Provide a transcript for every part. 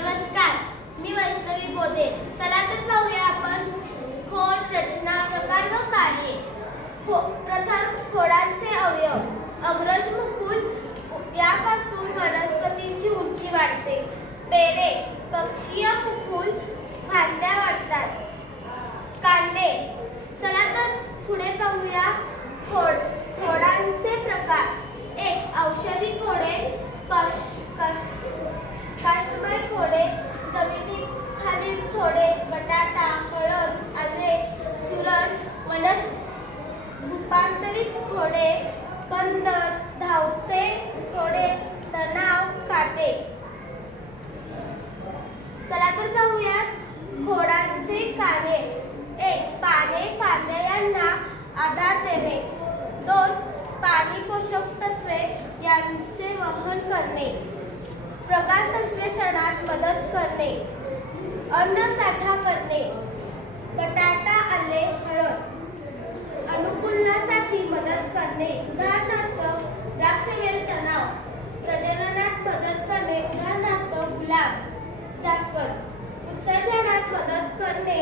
नमस्कार, मी वैष्णवी बोधे. चला तर पाहूया आपण खोड, रचना, प्रकार व कार्ये. प्रथम खोडांचे अवयव. अग्रज मुकुल, यापासून वनस्पतीची उंची वाढते. बेरे, पक्षीय मुकुल, फांद्या वाढतात. कांडे. चला तर पुढे पाहूया खोडांचे प्रकार. 1. औषधी खोडे, काष्ठमय खोडे, जमिनीखालील खोडे, बटाटा, हळद, आले, सुरण, रूपांतरित खोडे, कंद, धावते खोडे, तणाव, काटे. चला तर पाहूया खोडांचे कार्ये. 1. पाने, फांद्या यांना आधार देणे. 2. पाणी, पोषक तत्वे यांचे वहन करणे. प्रकाश संश्लेषणात मदत करणे. अन्न साठा करणे. बटाटा, आले, हळद. अनुकूलनासाठी मदत करणे. उदाहरणार्थ द्राक्षवेल, तणाव. प्रजननात मदत करणे. उदाहरणार्थ गुलाब, जास्वंद. उत्सर्जनात मदत करणे.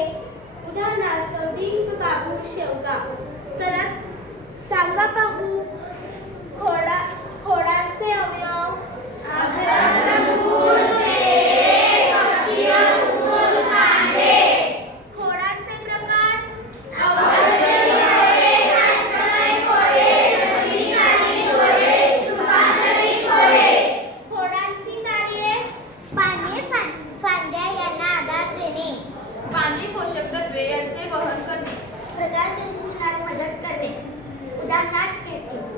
उदाहरणार्थ डिंक, बाबूळ, शेवगा. चला सांगा पाहू खोडांचे अवयव. खोडांचे प्रकार. खोडांची कार्ये. पाने, फांद्या यांना आधार देणे. पाणी, पोषक तत्वे यांचे वहन करणे. प्रकाश संश्लेषणात मदत करणे. उदाहरणार्थ केटीस.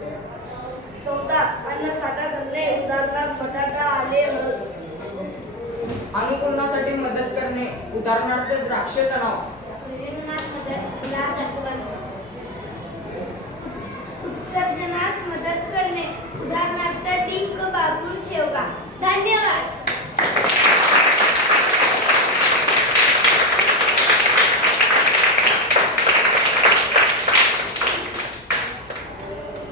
14. अन्न साठा करणे. उदाहरणार्थ बटाटा, आले, हळद. अनुकूलनासाठी मदत करणे. उदाहरणार्थ द्राक्ष, तणाव. प्रजननात मदत. गुलाब, जास्वंद. उत्सर्जनात मदत करणे. उदाहरणार्थ डिंक, बाबूळ, शेवगा. धन्यवाद.